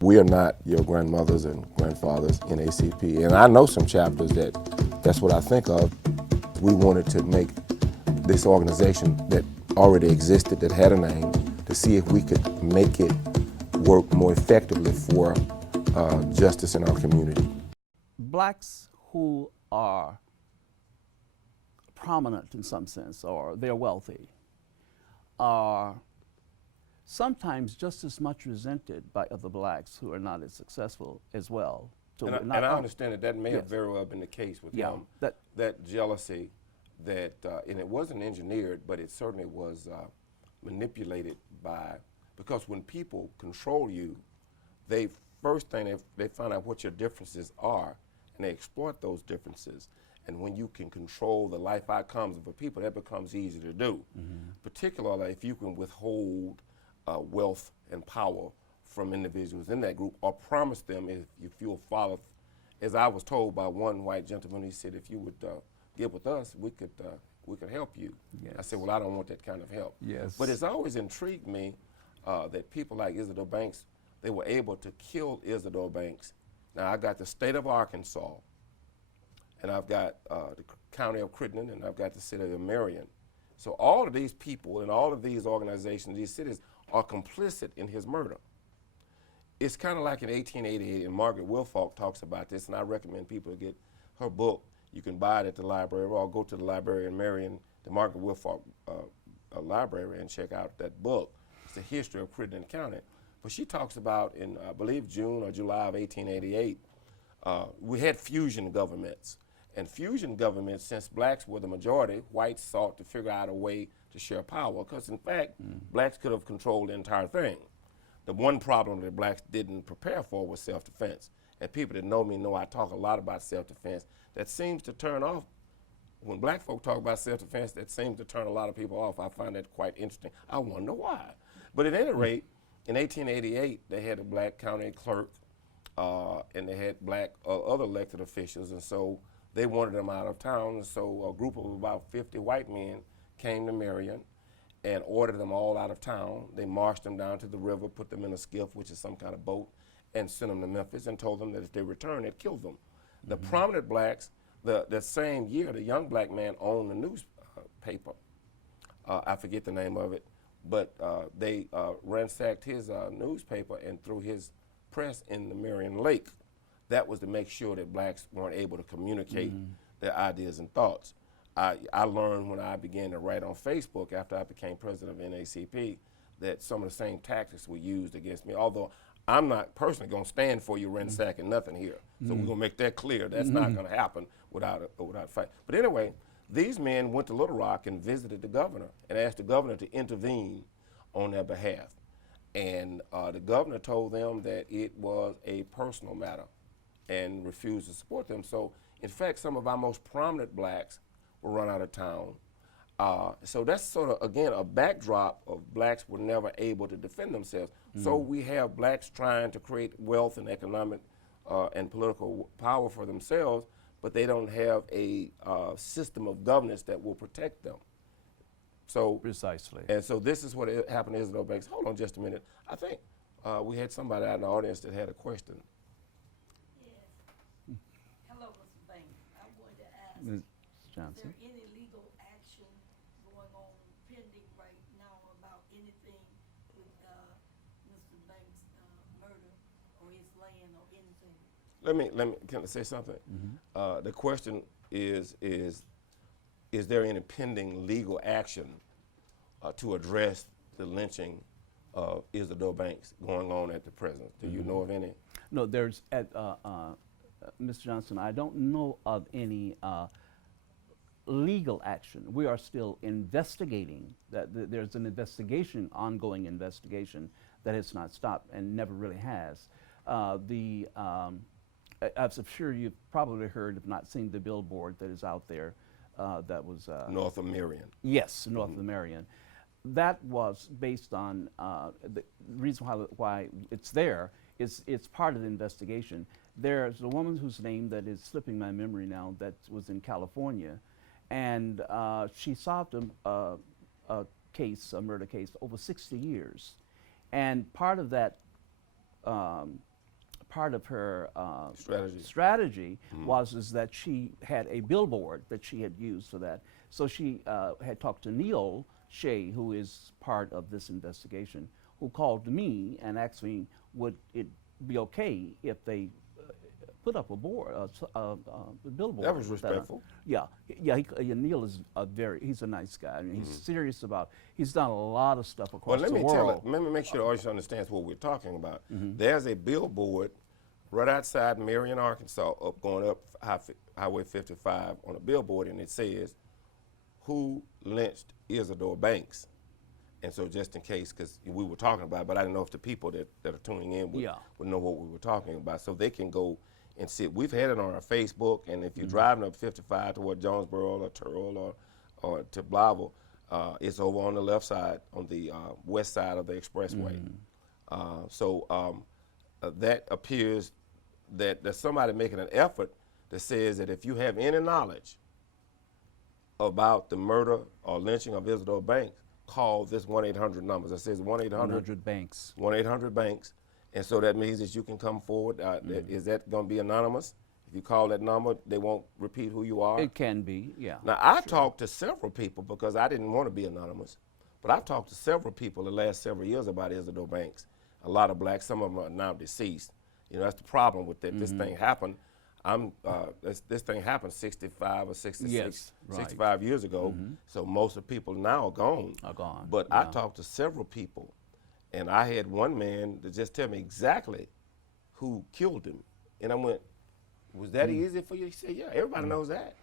We are not your grandmothers and grandfathers in ACP, and I know some chapters that's what I think of. We wanted to make this organization that already existed, that had a name, to see if we could make it work more effectively for justice in our community. Blacks who are prominent in some sense, or they're wealthy, are sometimes just as much resented by other blacks who are not as successful as well. So and I understand that may have very well been the case with them. That jealousy, and it wasn't engineered, but it certainly was manipulated because when people control you, first thing they find out what your differences are, and they exploit those differences. And when you can control the life outcomes of a people, that becomes easy to do. Particularly if you can withhold wealth and power from individuals in that group, or promise them if you'll follow. As I was told by one white gentleman, he said, if you would get with us, we could help you. Yes. I said, well, I don't want that kind of help. Yes. But it's always intrigued me that people like Isadore Banks, they were able to kill Isadore Banks. Now, I got the state of Arkansas, and I've got the county of Crittenden, and I've got the city of Marion. So all of these people and all of these organizations, these cities, are complicit in his murder. It's kind of like in 1888, and Margaret Wilfalk talks about this, and I recommend people to get her book. You can buy it at the library, or go to the library in Marion, the Margaret Wilfalk library, and check out that book. It's the history of Crittenden County. But she talks about in, I believe, June or July of 1888, we had fusion governments. And fusion governments, since blacks were the majority, whites sought to figure out a way to share power, because in fact, blacks could have controlled the entire thing. The one problem that blacks didn't prepare for was self-defense. And people that know me know I talk a lot about self-defense. That seems to turn off, when black folk talk about self-defense, that seems to turn a lot of people off. I find that quite interesting. I wonder why. But at any rate, in 1888, they had a black county clerk, and they had black other elected officials, and so they wanted them out of town. And so a group of about 50 white men came to Marion and ordered them all out of town. They marched them down to the river, put them in a skiff, which is some kind of boat, and sent them to Memphis, and told them that if they returned, they'd kill them. The prominent blacks, the same year, the young black man owned a newspaper. I forget the name of it, but they ransacked his newspaper and threw his press in the Marion Lake. That was to make sure that blacks weren't able to communicate their ideas and thoughts. I learned when I began to write on Facebook after I became president of NAACP that some of the same tactics were used against me, although I'm not personally going to stand for you ransacking nothing here. So we're going to make that clear. That's not going to happen without a fight. But anyway, these men went to Little Rock and visited the governor and asked the governor to intervene on their behalf. And the governor told them that it was a personal matter and refused to support them. So in fact, some of our most prominent blacks were run out of town. So that's sort of, again, a backdrop of blacks were never able to defend themselves. So we have blacks trying to create wealth and economic and political power for themselves, but they don't have a system of governance that will protect them. So precisely. And so this is what happened to Isadore Banks. Hold on just a minute. I think we had somebody out in the audience that had a question. Yes. Hello, Mr. Banks. I wanted to ask, Ms. is Johnson. there any legal action going on pending right now about anything with Mr. Banks' murder or his land or anything? Can I say something? The question is there any pending legal action to address the lynching of Isadore Banks going on at the present? Do you know of any? No, there's, Mr. Johnson, I don't know of any legal action. We are still investigating. There's an investigation, ongoing investigation, that has not stopped and never really has. I'm sure you've probably heard, if not seen, the billboard that is out there that was North of Marion. Yes, north of Marion. That was based on the reason why it's there is it's part of the investigation. There's a woman whose name that is slipping my memory now that was in California, and she solved a case, a murder case, over 60 years. And part of that part of her Strategy. was is that she had a billboard that she had used for that. So she had talked to Neil Shea, who is part of this investigation, who called me and asked me, would it be okay if they put up a billboard? That was respectful. Yeah. Neil is he's a nice guy. I mean, he's serious about, he's done a lot of stuff across the world. Let me make sure the audience understands what we're talking about. There's a billboard right outside Marion, Arkansas, going up Highway 55 on a billboard, and it says, "Who lynched Isadore Banks?" And so just in case, because we were talking about it, but I didn't know if the people that are tuning in would know what we were talking about, so they can go and see it. We've had it on our Facebook, and if you're driving up 55 toward Jonesboro or Turrell or to Blavel, it's over on the left side, on the west side of the expressway. That appears that there's somebody making an effort that says that if you have any knowledge about the murder or lynching of Isadore Banks, call this 1-800 number. It says 1-800 Banks. 1-800 Banks. And so that means that you can come forward. Is that going to be anonymous? If you call that number, they won't repeat who you are? It can be, yeah. Now, I talked to several people because I didn't want to be anonymous, but I've talked to several people the last several years about Isadore Banks. A lot of blacks, some of them are now deceased. You know, that's the problem with that. This thing happened. This thing happened 65 or 66, Yes, right. 65 years ago. So most of the people now are gone. But I talked to several people, and I had one man to just tell me exactly who killed him. And I went, was that easy for you? He said, yeah, everybody knows that.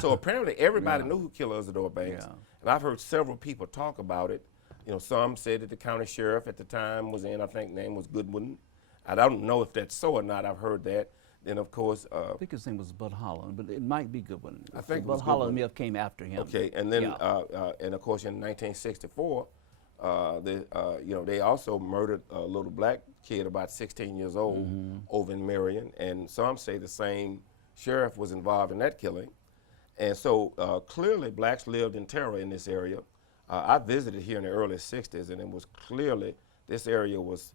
So apparently everybody knew who killed Isadore Banks. Yeah. And I've heard several people talk about it. You know, some said that the county sheriff at the time was in, I think name was Goodwin. I don't know if that's so or not. I've heard that. Then, of course, I think his name was Bud Holland, but it might be Goodwin. I think Bud Holland may have came after him. Okay, and then, and of course, in 1964, they also murdered a little black kid about 16 years old over in Marion, and some say the same sheriff was involved in that killing. And so clearly blacks lived in terror in this area. I visited here in the early 60s, and it was clearly, this area was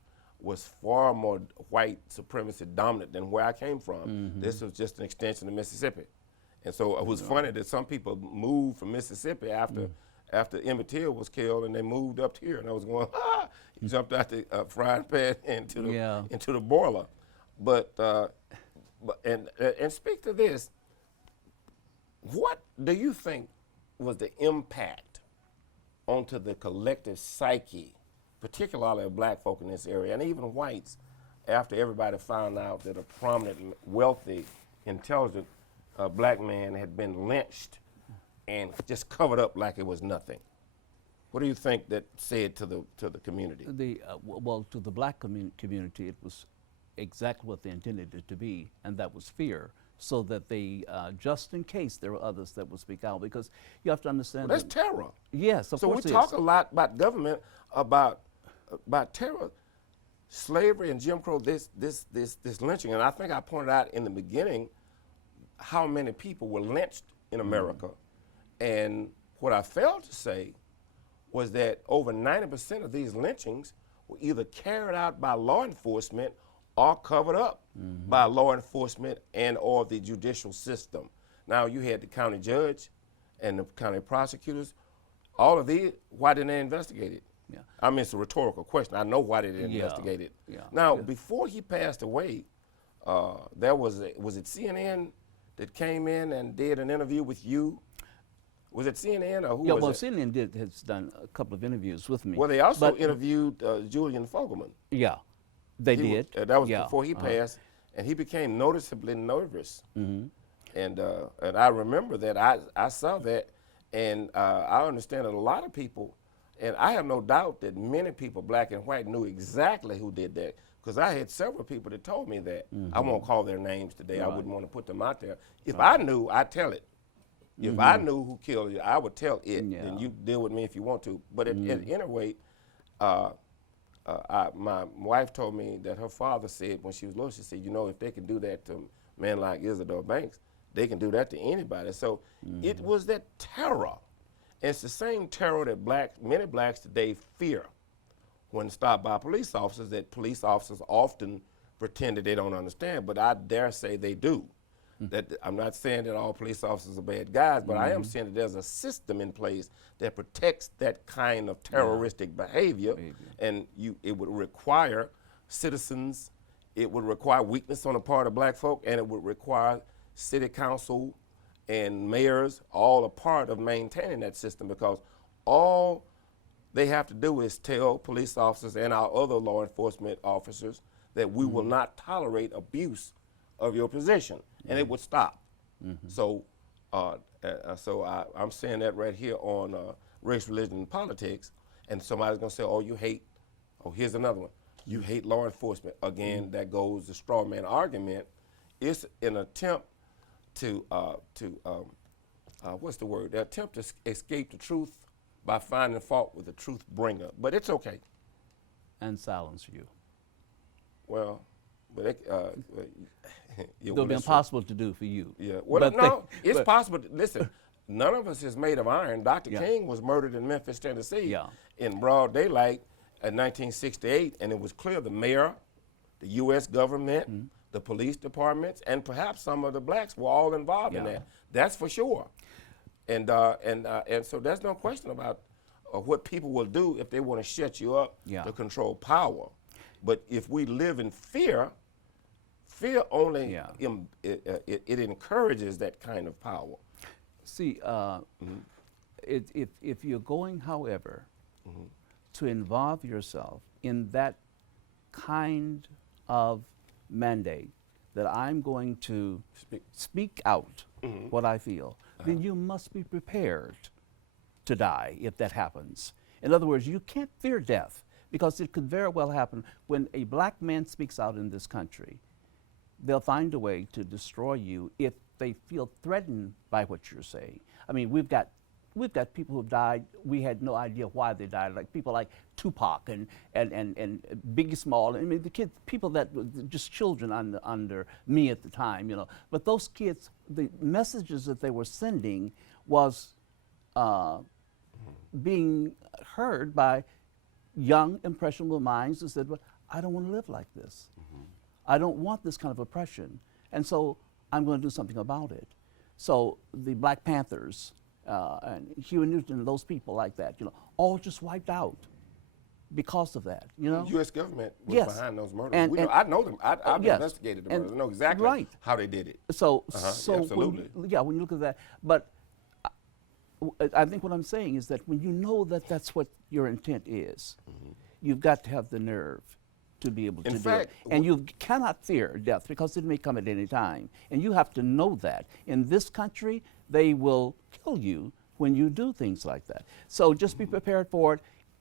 far more white supremacy dominant than where I came from. This was just an extension of Mississippi. And so it was funny that some people moved from Mississippi after Emmett Till was killed, and they moved up here, and I was going, he jumped out the frying pan into the boiler. But speak to this, what do you think was the impact onto the collective psyche, particularly of black folk in this area, and even whites, after everybody found out that a prominent, wealthy, intelligent black man had been lynched and just covered up like it was nothing? What do you think that said to the community? Well, to the black community, it was exactly what they intended it to be, and that was fear. So that they, just in case there were others that would speak out, because you have to understand. Well, that's terror. Yes, of course. So we talk a lot about government, about terror, slavery, and Jim Crow. This lynching, and I think I pointed out in the beginning how many people were lynched in America, and what I failed to say was that over 90% of these lynchings were either carried out by law enforcement or covered up by law enforcement and or the judicial system. Now you had the county judge and the county prosecutors. All of these, why didn't they investigate it? Yeah. I mean, it's a rhetorical question. I know why they didn't investigate it. Yeah. Now, before he passed away, there was it CNN that came in and did an interview with you? Was it CNN or who was it? CNN has done a couple of interviews with me. Well, they also interviewed Julian Fogelman. Yeah, they did. That was before he passed, and he became noticeably nervous. And I remember that. I saw that, and I understand that a lot of people, and I have no doubt that many people, black and white, knew exactly who did that, because I had several people that told me that. I won't call their names today. I wouldn't want to put them out there. If I knew, I'd tell it. If I knew who killed it, I would tell it, and you deal with me if you want to. But at any rate, my wife told me that her father said when she was little, she said, you know, if they can do that to a man like Isadore Banks, they can do that to anybody. So it was that terror. And it's the same terror that many blacks today fear when stopped by police officers, that police officers often pretend that they don't understand, but I dare say they do. That I'm not saying that all police officers are bad guys, but I am saying that there's a system in place that protects that kind of terroristic behavior, and it would require citizens, it would require weakness on the part of black folk, and it would require city council and mayors all a part of maintaining that system, because all they have to do is tell police officers and our other law enforcement officers that we will not tolerate abuse of your position, and it would stop. So, I'm saying that right here on race, religion, and politics, and somebody's gonna say, "Oh, you hate." Oh, here's another one. You hate law enforcement. Again, that goes the straw man argument. It's an attempt to what's the word? The attempt to escape the truth by finding fault with the truth bringer. But it's okay. And silence you. Well, but It'll be impossible to do for you. Yeah. Well, But no, they- it's but- possible. Listen, none of us is made of iron. Dr. Yeah. King was murdered in Memphis, Tennessee, Yeah. in broad daylight in 1968, and it was clear the mayor, the U.S. government, the police departments, and perhaps some of the blacks were all involved in Yeah. that. That's for sure. And so there's no question about what people will do if they want to shut you up Yeah. to control power. But if we live in fear, fear only Yeah. it encourages that kind of power. See, if you're going, however, to involve yourself in that kind of mandate that I'm going to speak out what I feel, then you must be prepared to die if that happens. In other words, you can't fear death, because it could very well happen. When a black man speaks out in this country, they'll find a way to destroy you if they feel threatened by what you're saying. I mean, we've got people who've died, we had no idea why they died, like people like Tupac and Biggie Small. I mean, the kids, people that were just children under me at the time, you know. But those kids, the messages that they were sending was being heard by young, impressionable minds who said, well, I don't want to live like this. I don't want this kind of oppression. And so I'm going to do something about it. So the Black Panthers and Huey Newton and those people like that, you know, all just wiped out because of that, you know? The U.S. government was Yes. behind those murders. And- I know them. I've yes. investigated the And- murders. I know exactly right. how they did it. So, absolutely. when you look at that, but I think what I'm saying is that when you know that that's what your intent is, you've got to have the nerve to be able to In do fact, it. And you cannot fear death, because it may come at any time. And you have to know that. In this country, they will kill you when you do things like that. So just be prepared for it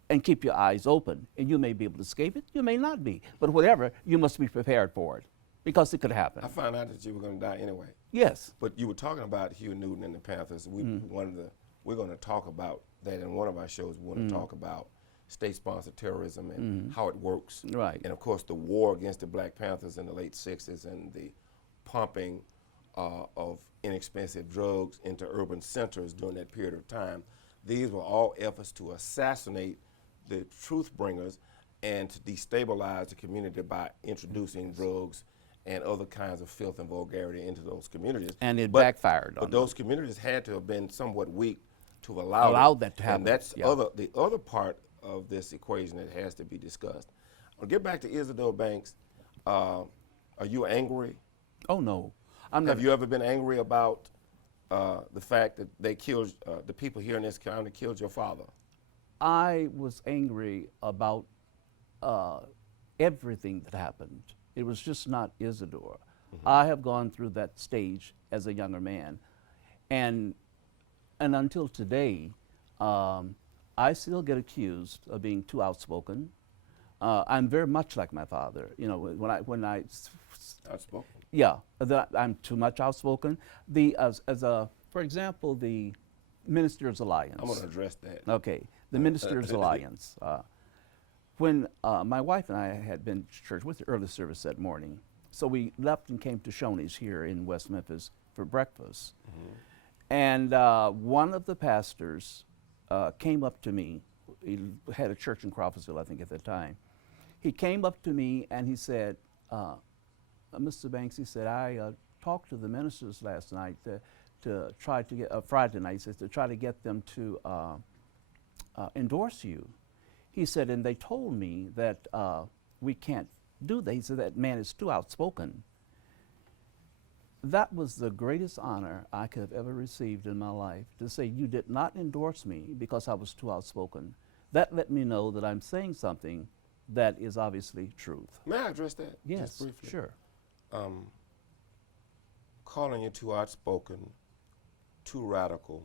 and keep your eyes open. And you may be able to escape it, you may not be. But whatever, you must be prepared for it, because it could happen. I found out that you were going to die anyway. Yes. But you were talking about Huey Newton and the Panthers. We're going to talk about that in one of our shows. We want to talk about state-sponsored terrorism and how it works. Right. And of course, the war against the Black Panthers in the late 60s and the pumping of inexpensive drugs into urban centers during that period of time. These were all efforts to assassinate the truth bringers and to destabilize the community by introducing drugs and other kinds of filth and vulgarity into those communities. And it backfired on But those communities had to have been somewhat weak to allow that to happen. And that's Yeah. the other part of this equation that has to be discussed. I'll get back to Isadore Banks. Are you angry? Oh, no. I'm not. Have you ever been angry about the fact that they killed, the people here in this county killed your father? I was angry about everything that happened. It was just not Isadore. I have gone through that stage as a younger man. And until today, I still get accused of being too outspoken. I'm very much like my father. You know, when I Outspoken. yeah, that I'm too much outspoken. For example, the Ministers' Alliance. I'm going to address that. Okay, the Ministers' Alliance. When my wife and I had been to church with the early service that morning, so we left and came to Shoney's here in West Memphis for breakfast. And one of the pastors came up to me. He had a church in Crawfordsville, I think, at the time. He came up to me and he said, Mr. Banks, he said, I talked to the ministers last night to try to get, Friday night, he says, to try to get them to endorse you. He said, and they told me that we can't do that. He said, that man is too outspoken. That was the greatest honor I could have ever received in my life, to say you did not endorse me because I was too outspoken. That let me know that I'm saying something that is obviously truth. May I address that? Yes, just briefly? sure. Calling you too outspoken, too radical,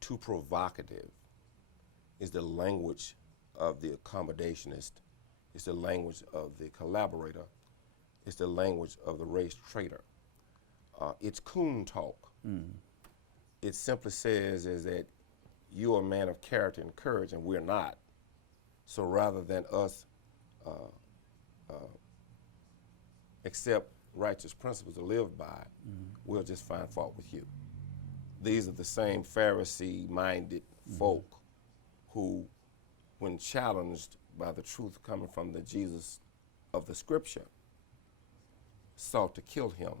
too provocative is the language of the accommodationist. It's the language of the collaborator. It's the language of the race traitor. It's coon talk. It simply says is that you're a man of character and courage, and we're not. So rather than us accept righteous principles to live by, we'll just find fault with you. These are the same Pharisee-minded folk who, when challenged by the truth coming from the Jesus of the Scripture, sought to kill him,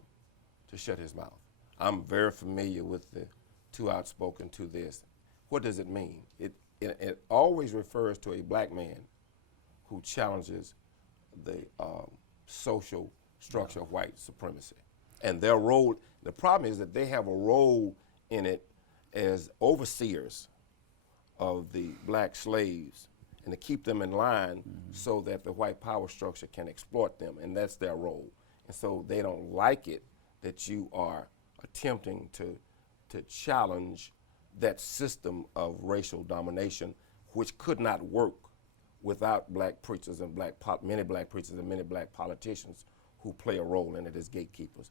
to shut his mouth. I'm very familiar with the too outspoken to this. What does it mean? It always refers to a black man who challenges the social structure of white supremacy. And their role, the problem is that they have a role in it as overseers of the black slaves, and to keep them in line so that the white power structure can exploit them, and that's their role. And so they don't like it that you are attempting to challenge that system of racial domination, which could not work without black preachers and many black preachers and many black politicians who play a role in it as gatekeepers.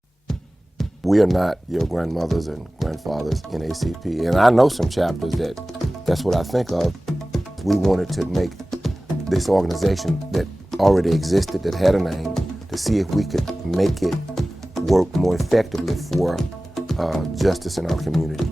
We are not your grandmothers and grandfathers in ACP, and I know some chapters that's what I think of. We wanted to make this organization that already existed, that had a name, to see if we could make it work more effectively for justice in our community.